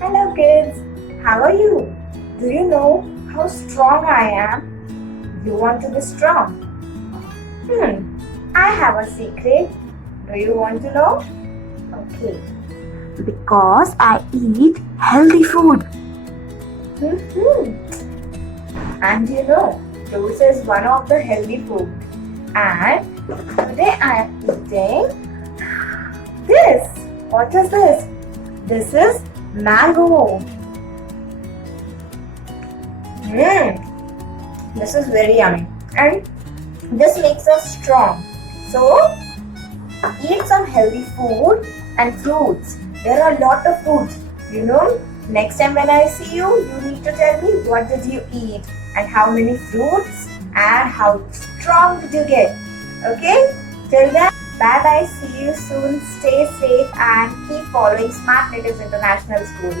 Hello kids, how are you? Do you know how strong I am? You want to be strong? I have a secret. Do you want to know? Okay. Because I eat healthy food. Hmm. And you know, juice is one of the healthy food. And today I am eating this. What is this? This is mango. This is very yummy. And this makes us strong. So, eat some healthy food and fruits. There are a lot of foods. You know, next time when I see you, you need to tell me what did you eat and how many fruits and how strong did you get. Okay? Till then, bye bye. See you soon. Stay safe and keep following Smart Natives International School.